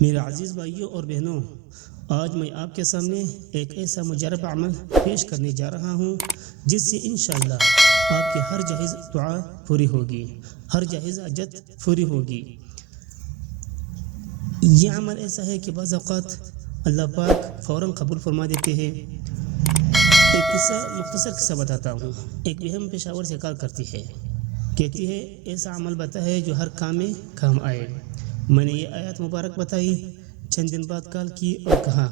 میرے عزیز بھائیوں اور بہنوں، آج میں آپ کے سامنے ایک ایسا مجرب عمل پیش کرنے جا رہا ہوں جس سے انشاءاللہ آپ کی ہر جائز دعا پوری ہوگی، ہر جائز حاجت پوری ہوگی۔ یہ عمل ایسا ہے کہ بعض اوقات اللہ پاک فوراً قبول فرما دیتے ہیں۔ ایک مختصر قصہ بتاتا ہوں۔ ایک بہن پشاور سے کال کرتی ہے، کہتی ہے ایسا عمل بتا ہے جو ہر کام میں کام آئے۔ میں نے یہ آیات مبارک بتائی، چند دن بعد کال کی اور کہا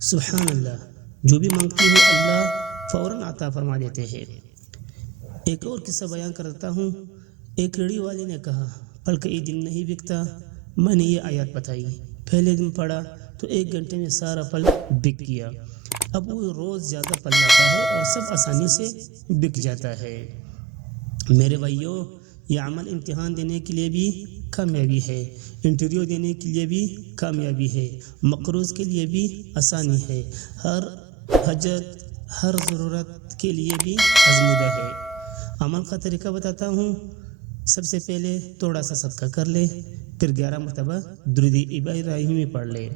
سبحان اللہ، جو بھی مانگتی ہوں اللہ فوراً عطا فرما دیتے ہیں۔ ایک اور قصہ بیان کرتا ہوں۔ ایک ریڑھی والے نے کہا پھل کئی دن نہیں بکتا۔ میں نے یہ آیات بتائی، پہلے دن پڑھا تو 1 گھنٹے میں سارا پھل بک گیا۔ اب وہ روز زیادہ پھل لاتا ہے اور سب آسانی سے بک جاتا ہے۔ میرے بھائیوں، یہ عمل امتحان دینے کے لیے بھی کامیابی ہے، انٹرویو دینے کے لیے بھی کامیابی ہے، مقروض کے لیے بھی آسانی ہے، ہر حاجت ہر ضرورت کے لیے بھی آزمودہ ہے۔ عمل کا طریقہ بتاتا ہوں۔ سب سے پہلے تھوڑا سا صدقہ کر لے، پھر 11 مرتبہ درود ابراہیمی پڑھ لے،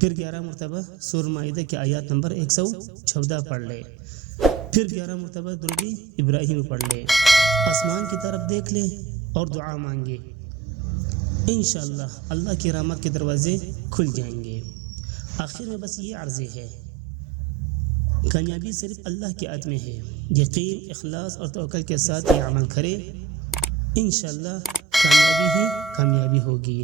پھر 11 مرتبہ سورہ مائدہ کی آیات نمبر 114 پڑھ لے، پھر 11 مرتبہ درود ابراہیمی پڑھ لے، آسمان کی طرف دیکھ لے اور دعا مانگے۔ انشاءاللہ اللہ کی رحمت کے دروازے کھل جائیں گے۔ آخر میں بس یہ عرض ہے، کامیابی صرف اللہ کے ہاتھ میں ہے۔ یقین، اخلاص اور توکل کے ساتھ یہ عمل کرے، انشاءاللہ کامیابی ہی کامیابی ہوگی۔